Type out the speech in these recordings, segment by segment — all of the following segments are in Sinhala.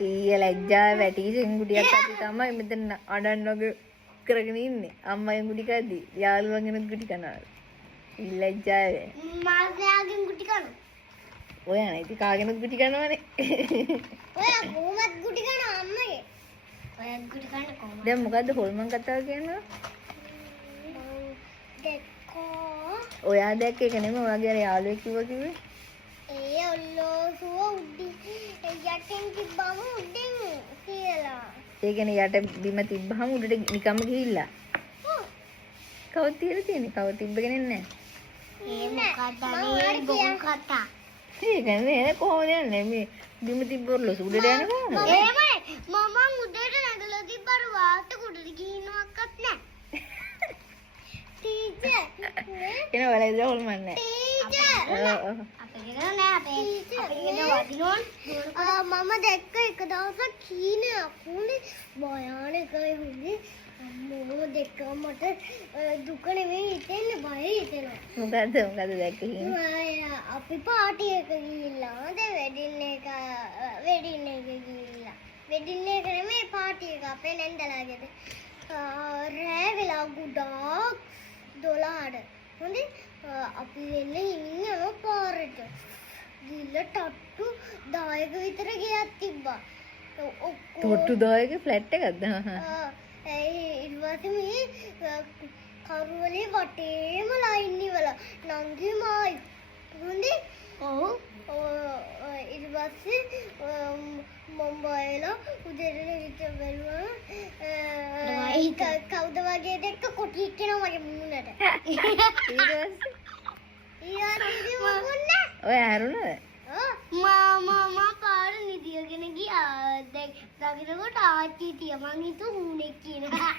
ඊයේ ලැජ්ජා වැටි සිංගුටියක් අති තමයි මෙතන අඬන්නගේ කරගෙන ඉන්නේ. අම්මයි ගුටි කද්දි යාළුවන්ගෙනුත් ගුටි කනවා. ලැජ්ජාවේ. මාස්යාගෙන් ගුටි කනවා. ඔයා නේ ඉතින් කාගෙනුත් ගුටි කනවනේ. ඔයා කොහොමද ගුටි කනවා අම්මගේ? ඔයා ගුටි කන්න කොහොමද? දැන් මොකද්ද හොල්මන් කතාව කියන්නේ? ඔයා දැක්ක එක නෙමෙයි ඔයාගේ අර යාළුවෙක් කිව්වේ. ඒ ඔල්ලෝසුව උඩින් යටින් තිබ්බම උඩින් කියලා. ඒ කියන්නේ යට බිම තිබ්බහම උඩට නිකම්ම ගිහිල්ලා. කවුද තියලා තියෙන්නේ? කවුද තිබ්බගෙන නැහැ. ඒ මොකක්ද අනේ බොරු කතා. ඒක නේ කොහොමද යන්නේ මේ බිම තිබ්බොල්ලොස් උඩට යන්නේ කොහොමද? එහෙමයි. මම උඩට නැගලා තිබ්බර වාට උඩට ගිහිනවක්වත් නැහැ. ටීචර්. එන වලද හොල්මන් නැහැ. ටීචර්. අපේ ගෙදර නෑ අපේ ගෙදර වදිනෝන්. මම දැක්ක එක දවසක් කීනේ අකුනේ භයානකයි හුනේ. අම්මෝ දෙකම මට දුක නෙවෙයි හිතෙන්නේ බය හිතෙනවා. මොකද්ද දැක්කේ? අපි පාටි එක ගිහිල්ලා වෙඩින් එක ගිහිල්ලා. වෙඩින් එක නෙමෙයි පාටි එක අපේ නැන්දලාගේද. රෑ වෙලා ගොඩාක් 12ට. හොඳේ අපි වෙන්නේ හිමින් යන පාරට. ගිල්ල ටට්ටු 10ක විතර ගියක් තිබ්බා. තොට්ටු 10ක ෆ්ලැට් එකක්ද? ඊට පස්සේ මේ කරුවලේ වටේම ලයින් ඉවල නංගි මායි හොඳේ ඔව් ඊට පස්සේ මම බයලා උදේට විතර බැලුවා කවුද වගේ දෙක්ක කොටි එක්කෙනා මගේ මුණට ඊට ඔය ඇරුණද? මම පාර නිදියගෙන ගියා දකින්නකොට ආච්චි තිය මං හිතුව මූණෙක් කියනවා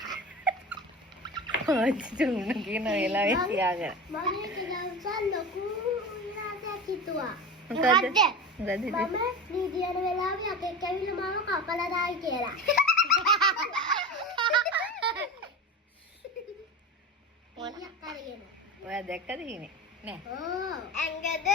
ආච්චි තුන කියන වෙලාවේ තියාගෙන මම කිව්වා ලොකු විනාශයක් හිතුවා මොකද්ද? මම නිදියන වෙලාවේ අතෙක් ඇවිල්ලා මාව කපලා දායි කියලා ඔයා දැක්කද ඉන්නේ? නෑ. ඇඟද